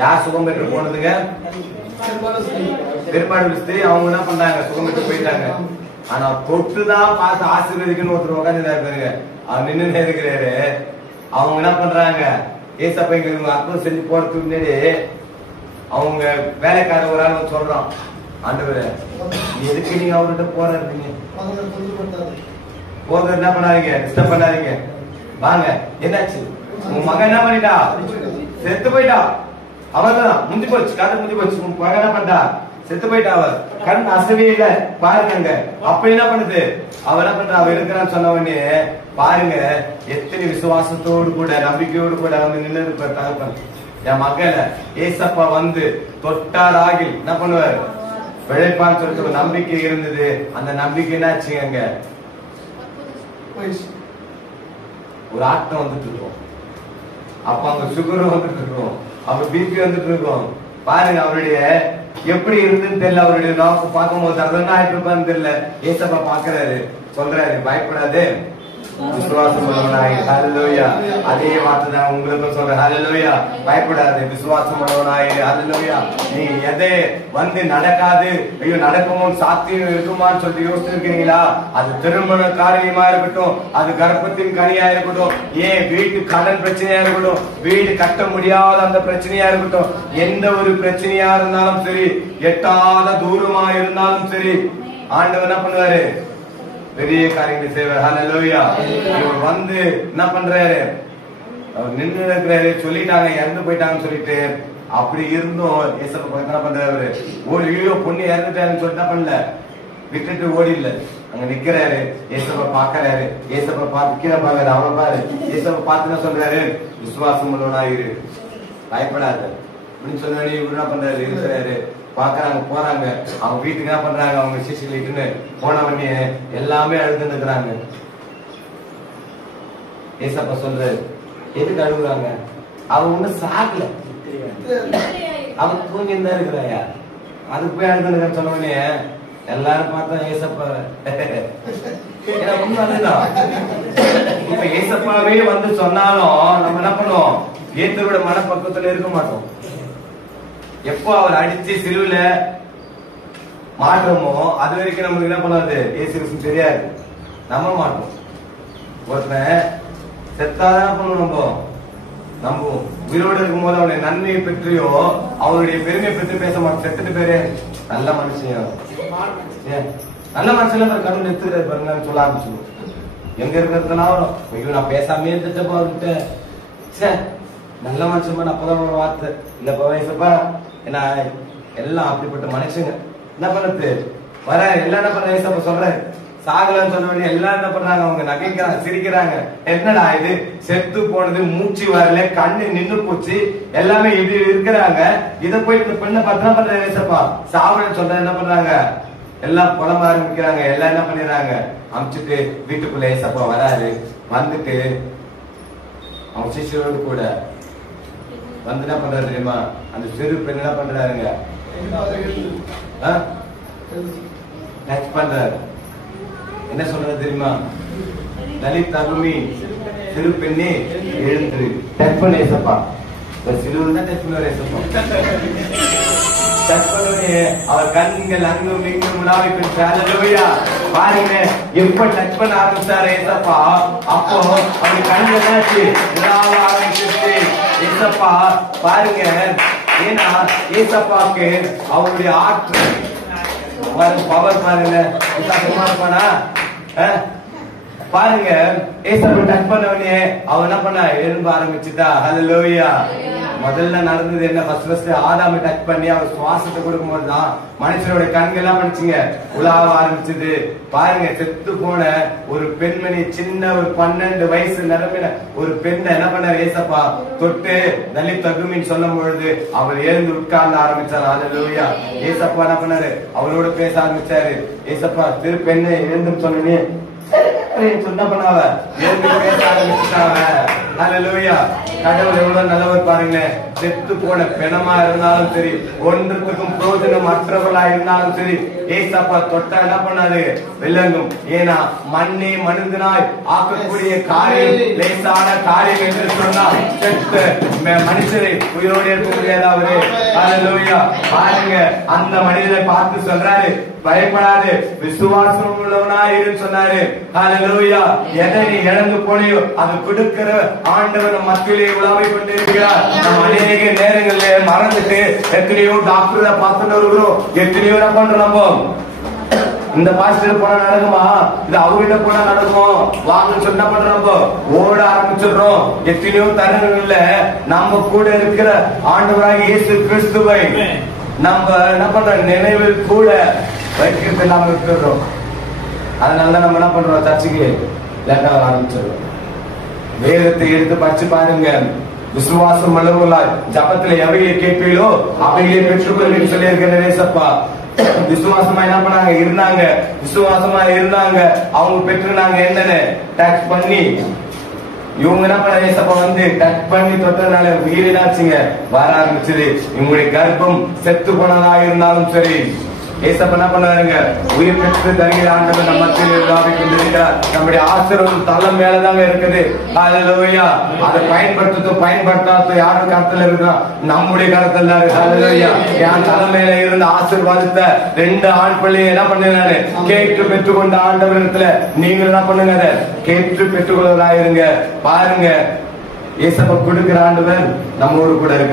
யார் சுகம் பெற்று போனதுங்க? பெரும்பாடு ஸ்திரீ. அவங்க என்ன பண்றாங்க? சுகம் பெற்று போயிட்டாங்க. ஆனா தொட்டுதான் பார்த்து ஆசீர்வதிக்கணும் ஒருத்தர் உட்காந்து இருக்காருங்க. அவர் நின்று இருக்கிறாரு. அவங்க என்ன பண்றாங்க? ஏசப்பா இங்க அற்புதம் செஞ்சு போறதுக்கு முன்னாடி அவங்க வேலைக்கார ஒரு ஆள் சொல்றான், ஆண்டவரே எதுக்கு நீங்க அவர்கிட்ட போறீங்க? போறது என்ன பண்ணாதீங்க, டிஸ்டர்ப் பண்ணாதீங்க, வாங்க. என்னாச்சு? உங்க மகன் என்ன பண்ணிட்டா? செத்து போயிட்டா. அவர்தான் முடிஞ்சு போச்சு, கதை முடிஞ்சு போச்சு. உங்க மகன் என்ன பண்ணிட்டா? செத்து போயிட்டா. அவர் கண் அசவே இல்ல பாருங்க. அப்ப என்ன பண்ணுது? அவ என்ன பண்றா? அவ இருக்கிறான்னு சொன்ன உடனே பாருங்க எத்தனை விசுவாசத்தோடு கூட நம்பிக்கையோடு கூட வந்து நின்று இருப்பார். என் மகள ஏசப்பா வந்து தொட்டாராகி என்ன பண்ணுவார்? பிழைப்பான்னு சொல்லிட்டு ஒரு நம்பிக்கை இருந்தது. அந்த நம்பிக்கை என்னாச்சுங்க? ஒரு ஆட்டம் வந்துட்டு இருக்கோம். அப்ப அங்க சுகரும் வந்துட்டு இருக்கோம், அப்ப பிபி வந்துட்டு இருக்கோம். பாருங்க அவருடைய எப்படி இருந்துன்னு தெரியல. அவருடைய நோக்கு பார்க்கும் போது அதெல்லாம் ஆயிட்டு இருப்பான்னு தெரியல. ஏசப்பா பாக்குறாரு, சொல்றாரு, பயப்படாது, விசுவாசம் உள்ளவனாய். ஹல்லேலூயா. அதே வார்த்தை தான் உங்களுக்கு சொல்றேன். ஹல்லேலூயா. பயப்படாது, விசுவாசம் உள்ளவனாய். ஹல்லேலூயா. நீ எதை வந்து நடக்காது, ஐயோ நடக்குமோ சாத்தியம் இருக்குமான்னு சொல்லிட்டு யோசிச்சிருக்கீங்களா? அது திருமண காரியமா இருக்கட்டும், அது கர்ப்பத்தின் கனியா இருக்கட்டும், ஏன் வீட்டு கடன் பிரச்சனையா இருக்கட்டும், வீடு கட்ட முடியாத அந்த பிரச்சனையா இருக்கட்டும், எந்த ஒரு பிரச்சனையா இருந்தாலும் சரி, எட்டாத தூரமா இருந்தாலும் சரி, ஆண்டவர் என்ன பண்ணுவாரு? பெரிய காரியங்களை செய்வார். ஹல்லேலூயா. இவர் வந்து என்ன பண்றாரு? அவர் நின்று இருக்கிறாரு. சொல்லிட்டாங்க இறந்து போயிட்டாங்கன்னு சொல்லிட்டு. அப்படி இருந்தும் ஏசப்பா என்ன பண்றாரு? ஓடி ஐயோ பொண்ணு இறந்துட்டாருன்னு சொல்லிட்டு பண்ணல, விட்டுட்டு ஓடி இல்ல, அங்க நிக்கிறாரு. ஏசப்பா பாக்குறாரு. ஏசப்பா பார்த்து கீழே பாக்குறாரு. அவன் பாரு, ஏசப்பா பார்த்து என்ன சொல்றாரு? விசுவாசம் உள்ளவனாயிரு, பயப்படாத அப்படின்னு சொன்ன இவரு என்ன பண்றாரு? இருக்கிறாரு. பாக்குறாங்க, போறாங்க. அவங்க வீட்டுக்கு என்ன பண்றாங்க? அவங்க சிசிலிட்டுன்னு போன உடனே எல்லாமே அழுது நிற்கிறாங்க. ஏசப்பா சொல்றாரு, எதுக்கு அழுகுறாங்க? அவங்க ஒண்ணு சாக்கல, அவங்க தூங்கி தான் இருக்கிறாயா, அதுக்கு போய் அழுது நிற்கிறேன்னு சொன்ன உடனே எல்லாரும் பார்த்தா ஏசப்பா. ஏன்னா உண்மை அதுதான். இப்ப ஏசப்பாவே வந்து சொன்னாலும் நம்ம என்ன பண்ணுவோம்? ஏத்தரோட மனப்பக்குவத்துல இருக்க மாட்டோம். எப்போ அவர் அடிச்சு சிலுவில மாற்றமோ அது வரைக்கும் நம்மளுக்கு என்ன பண்ணாது? ஏசு கிறிஸ்து தெரியாது, நம்ப மாட்டோம். ஒருத்தன் செத்தாதான் பண்ணுவோம், நம்புவோம். உயிரோடு இருக்கும் போது அவனுடைய நன்மையை பற்றியோ அவருடைய பெருமையை பற்றி பேச மாட்டோம். செத்துட்டு பேரு நல்ல மனுஷன், நல்ல மனுஷன் கடவுள் எடுத்துக்கிறாரு பாருங்க சொல்ல ஆரம்பிச்சுவோம். எங்க இருக்கிறதுனா வரும், ஐயோ நான் பேசாமே இருந்துட்டப்பா அவர்கிட்ட, நல்ல மனுஷன் அப்பதான் ஒரு வார்த்தை இல்லப்பா வயசப்பா. ஏன்னா எல்லாம் அப்படிப்பட்ட மனுஷங்க. என்ன பண்றது? வர எல்லாம் என்ன பண்ற? ஏசப்பா சொல்ற சாகலன்னு சொன்ன உடனே எல்லாம் என்ன பண்றாங்க? அவங்க நகைக்கிறாங்க, சிரிக்கிறாங்க. என்னடா இது, செத்து போனது, மூச்சு வரல, கண்ணு நின்னு போச்சு, எல்லாமே இப்படி இருக்கிறாங்க. இதை போய் இந்த பெண்ணை பார்த்து என்ன பண்ற? ஏசப்பா சாவலன்னு சொல்ற என்ன பண்றாங்க? எல்லாம் புலம்ப ஆரம்பிக்கிறாங்க. எல்லாம் என்ன பண்ணிடுறாங்க? அமிச்சுட்டு வீட்டுக்குள்ள ஏசப்பா வராரு. வந்துட்டு அவங்க சிஷ்யரோடு கூட வந்து என்ன பண்றாரு தெரியுமா? அந்த சிறு பெண் என்ன பண்றாருங்க? டச் பண்றாரு. என்ன சொல்றது தெரியுமா? லலித் தகுமி, சிறு பெண்ணே எழுந்து டச் பண்ண ஏசப்பா. சிறுவன் தான் டச் பண்ணுவார் ஏசப்பா. டச் பண்ணவே அவர் கண்கள் அங்கும் இங்கும் உலாவி பெற்றார். பாருங்க எப்ப டச் பண்ண ஆரம்பிச்சாரு ஏசப்பா, அப்போ அவர் கண்கள் உலாவ ஆரம்பிச்சிருச்சு. ஏசப்பா பாருங்க, ஏன்னா ஏசப்பாக்கு அவருடைய ஆற்றல் பவர் பாருங்க. இருப்பானா பாருங்க. ஏசப்பா டச் பண்ண உடனே அவன் என்ன பண்ண? எழும்ப ஆரம்பிச்சுட்டா. ஹல்லேலூயா. முதல்ல நடந்தது என்ன? ஃபர்ஸ்ட் ஆதாமை டச் பண்ணி அவர் சுவாசத்தை கொடுக்கும் போதுதான் மனுஷனுடைய கண்கள் எல்லாம் பண்ணிச்சுங்க உலாவ ஆரம்பிச்சது. பாருங்க, செத்து போன ஒரு பெண்மணி, சின்ன ஒரு 12 வயசு நிரம்பின ஒரு பெண்ணை என்ன பண்ண ஏசப்பா தொட்டு லலித் தகுமின்னு சொல்லும் பொழுது அவர் எழுந்து உட்கார்ந்து ஆரம்பிச்சார். ஹல்லேலூயா. ஏசப்பா என்ன பண்ணாரு? அவரோட பேச ஆரம்பிச்சாரு. ஏசப்பா திரு பெண்ணை எழுந்துன்னு சொன்னே என்ன பண்ணாவ? எழுந்து பேச ஆரம்பிச்சுட்டாங்க. ஹல்லேலூயா. கடவுள் எவ்வளவு நல்லவர் பாருங்க. செத்து போன பிணமா இருந்தாலும் சரி, ஒன்றுக்கும் பிரோஜனம் அற்றவர்களா இருந்தாலும் சரி, ஏசப்பா தொட்டா என்ன பண்ணாது? விளங்கும். ஏன்னா மண்ணே மனிதனாய் ஆக்கக்கூடிய காரியம் லேசான காரியம் என்று சொன்னால் மனுஷரை உயிரோடு இருக்க முடியாது அவரு. ஹல்லேலூயா. பாருங்க, அந்த மனிதனை பார்த்து சொல்றாரு, பயப்படாது, விசுவாசம் உள்ளவனா இரு சொன்னாரு. ஹல்லேலூயா. எதை நீ இழந்து போனியோ அது கொடுக்கிற ஆண்டவர் மத்தியிலே உலாவிக் கொண்டிருக்கிறார். நம்ம அநேக நேரங்கள்ல மறந்துட்டு எத்தனையோ டாக்டரை பார்த்துட்டு இருக்கிறோம். எத்தனையோ என்ன பண்றோம், நம்ம இந்த பாஸ்டர் போனா நடக்குமா, இது அவங்கிட்ட போனா நடக்கும் வாங்கன்னு சொன்ன பண்றோம், ஓட ஆரம்பிச்சிடுறோம். எத்தனையோ தருணங்கள்ல நம்ம கூட இருக்கிற ஆண்டவராக இயேசு கிறிஸ்துவை நம்ம என்ன பண்றோம், நினைவில் கூட வைக்கிறது நாம இருக்கிறோம். அதனால நம்ம என்ன பண்றோம், சர்ச்சுக்கு லேட்டா ஆரம்பிச்சிடுறோம். வேதத்தை எடுத்து படிச்சு பாருங்க. விசுவாசம் உள்ளவர்களாய் ஜபத்துல எவைகளை கேட்பீங்களோ அவைகளை பெற்றுக்கொள்ள சொல்லி இருக்கிறப்பா. விசுவாசமா என்ன பண்ணாங்க, இருந்தாங்க. விசுவாசமா இருந்தாங்க, அவங்க பெற்றுனாங்க. என்னன்னு டச் பண்ணி இவங்க என்ன பண்ண, ஏசப்பா வந்து டச் பண்ணி தொட்டதுனால உயிரினாச்சுங்க வர ஆரம்பிச்சது. இவங்களுடைய கர்ப்பம் செத்து போனதா இருந்தாலும் சரி, ஏசப்பா என்ன பண்ணாருங்க, உயிர் பெற்று தருகிற ஆண்டவர் நம்ம கொண்டிருக்கிறார். நம்முடைய ஆசீர்வாதம் தலை மேலதாங்க இருக்குது. ஹல்லேலூயா. அதை பயன்படுத்தாத யாரும் கருத்துல இருக்கிறோம், நம்முடைய கருத்துல தான் இருக்கு. ஹல்லேலூயா. என் தலை மேல இருந்த ஆசீர்வாதத்தை 2 ஆண் பிள்ளையை என்ன பண்ணுங்க, கேட்டு பெற்றுக்கொண்ட ஆண்டவர் இடத்துல நீங்க என்ன பண்ணுங்க, அதை கேட்டு பெற்றுக்கொள்வதாயிருங்க. பாருங்க, ஏசப்பா கொடுக்கிற ஆண்டவர் நம்மோடு கூட இருக்கு.